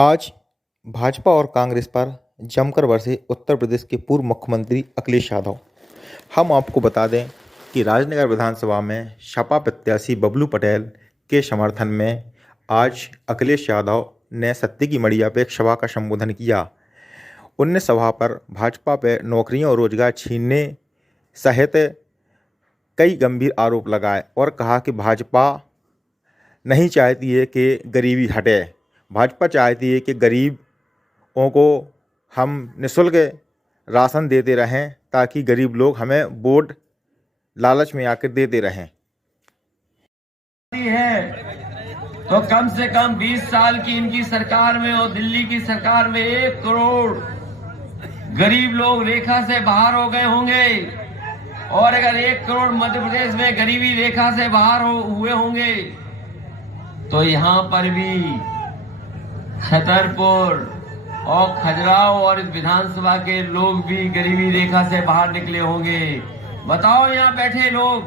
आज भाजपा और कांग्रेस पर जमकर बरसे उत्तर प्रदेश के पूर्व मुख्यमंत्री अखिलेश यादव। हम आपको बता दें कि राजनगर विधानसभा में सपा प्रत्याशी बबलू पटेल के समर्थन में आज अखिलेश यादव ने सत्ती की मड़िया पर एक सभा का संबोधन किया। उनने सभा पर भाजपा पर नौकरियों और रोजगार छीनने सहित कई गंभीर आरोप लगाए और कहा कि भाजपा नहीं चाहती है कि गरीबी हटे। भाजपा चाहती है कि गरीबों को हम निःशुल्क राशन देते रहें ताकि गरीब लोग हमें वोट लालच में आकर देते रहें। तो कम से कम 20 साल की इनकी सरकार में और दिल्ली की सरकार में 1 करोड़ गरीब लोग रेखा से बाहर हो गए होंगे। और अगर 1 करोड़ मध्य प्रदेश में गरीबी रेखा से बाहर हुए होंगे तो यहाँ पर भी छतरपुर और खजुराहो और इस विधानसभा के लोग भी गरीबी रेखा से बाहर निकले होंगे। बताओ यहाँ बैठे लोग,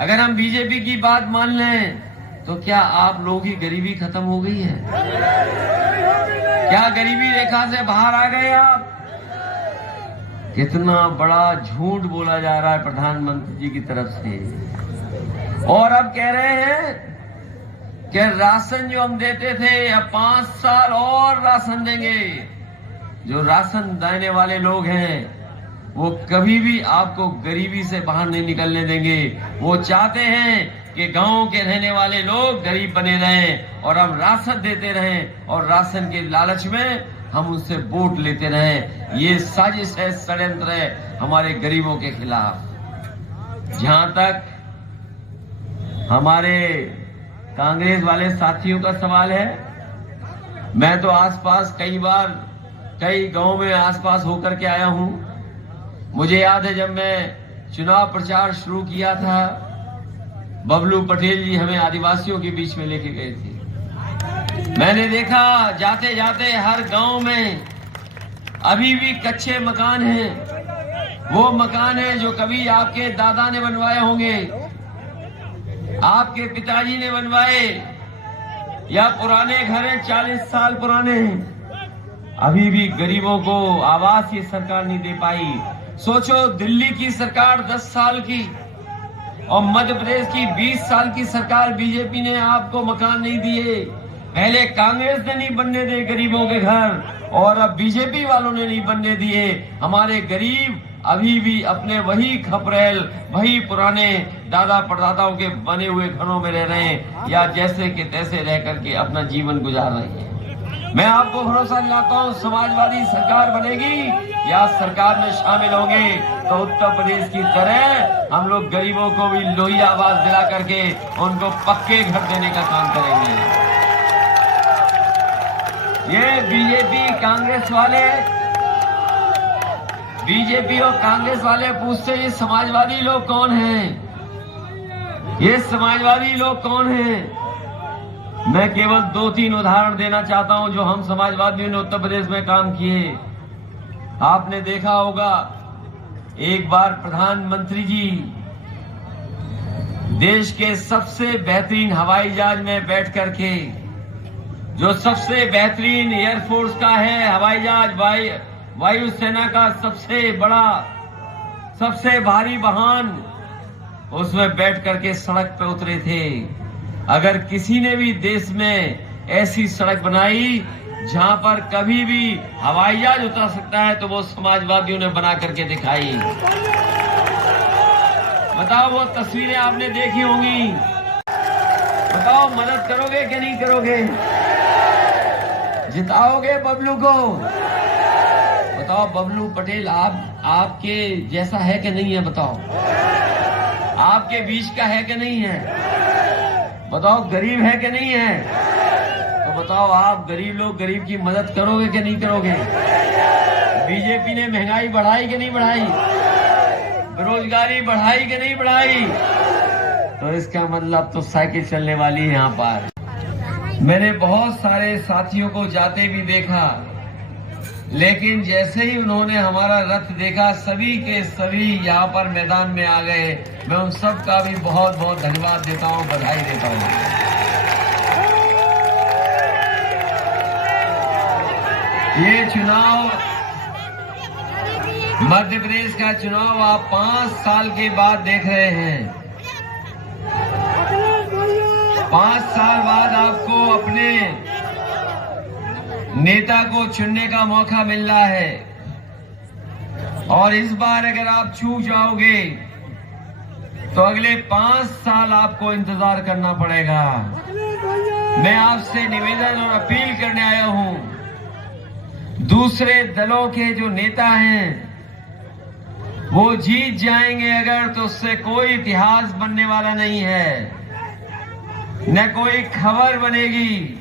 अगर हम बीजेपी की बात मान लें तो क्या आप लोगों की गरीबी खत्म हो गई है? क्या गरीबी रेखा से बाहर आ गए आप? कितना बड़ा झूठ बोला जा रहा है प्रधानमंत्री जी की तरफ से। और अब कह रहे हैं कि राशन जो हम देते थे अब 5 साल और राशन देंगे। जो राशन देने वाले लोग हैं वो कभी भी आपको गरीबी से बाहर नहीं निकलने देंगे। वो चाहते हैं कि गांव के रहने वाले लोग गरीब बने रहें और हम राशन देते रहें और राशन के लालच में हम उससे वोट लेते रहें। ये साजिश है, षड्यंत्र है हमारे गरीबों के खिलाफ। जहां तक हमारे कांग्रेस वाले साथियों का सवाल है, मैं तो आसपास कई बार कई गांव में आसपास होकर के आया हूं। मुझे याद है जब मैं चुनाव प्रचार शुरू किया था, बबलू पटेल जी हमें आदिवासियों के बीच में लेके गए थे। मैंने देखा जाते जाते हर गांव में अभी भी कच्चे मकान हैं। वो मकान है जो कभी आपके दादा ने बनवाए होंगे, आपके पिताजी ने बनवाए, या पुराने घर हैं 40 साल पुराने। अभी भी गरीबों को आवास ये सरकार नहीं दे पाई। सोचो, दिल्ली की सरकार 10 साल की और मध्य प्रदेश की 20 साल की सरकार बीजेपी ने आपको मकान नहीं दिए। पहले कांग्रेस ने नहीं बनने दिए गरीबों के घर और अब बीजेपी वालों ने नहीं बनने दिए। हमारे गरीब अभी भी अपने वही खपरेल, वही पुराने दादा परदादाओं के बने हुए घरों में रह रहे हैं या जैसे के तैसे रह करके अपना जीवन गुजार रहे हैं। मैं आपको भरोसा दिलाता हूं, समाजवादी सरकार बनेगी या सरकार में शामिल होंगे तो उत्तर प्रदेश की तरह हम लोग गरीबों को भी लोही आवाज दिला करके उनको पक्के घर देने का काम करेंगे। ये बीजेपी और कांग्रेस वाले पूछते ये समाजवादी लोग कौन हैं? ये समाजवादी लोग कौन हैं? मैं केवल 2-3 उदाहरण देना चाहता हूं जो हम समाजवादियों ने उत्तर प्रदेश में काम किए। आपने देखा होगा, एक बार प्रधानमंत्री जी देश के सबसे बेहतरीन हवाई जहाज में बैठ करके, जो सबसे बेहतरीन एयरफोर्स का है हवाई जहाज, वायुसेना का सबसे बड़ा सबसे भारी वाहन, उसमें बैठ करके सड़क पे उतरे थे। अगर किसी ने भी देश में ऐसी सड़क बनाई जहां पर कभी भी हवाई जहाज उतर सकता है तो वो समाजवादियों ने बना करके दिखाई। बताओ, वो तस्वीरें आपने देखी होंगी। बताओ, मदद करोगे कि नहीं करोगे? जिताओगे बबलू को? बताओ, बबलू पटेल आपके जैसा है कि नहीं है? बताओ, आपके बीच का है कि नहीं है? बताओ, गरीब है कि नहीं है? तो बताओ, आप गरीब लोग गरीब की मदद करोगे कि नहीं करोगे? बीजेपी ने महंगाई बढ़ाई कि नहीं बढ़ाई? बेरोजगारी बढ़ाई कि नहीं बढ़ाई? तो इसका मतलब तो साइकिल चलने वाली है यहाँ पर। मैंने बहुत सारे साथियों को जाते भी देखा, लेकिन जैसे ही उन्होंने हमारा रथ देखा सभी के सभी यहाँ पर मैदान में आ गए। मैं उन सब का भी बहुत बहुत धन्यवाद देता हूँ, बधाई देता हूँ। ये चुनाव, मध्य प्रदेश का चुनाव आप 5 साल के बाद देख रहे हैं। 5 साल बाद आपको अपने नेता को चुनने का मौका मिल रहा है और इस बार अगर आप चूक जाओगे तो अगले 5 साल आपको इंतजार करना पड़ेगा। मैं आपसे निवेदन और अपील करने आया हूं, दूसरे दलों के जो नेता हैं वो जीत जाएंगे अगर, तो उससे कोई इतिहास बनने वाला नहीं है, न कोई खबर बनेगी।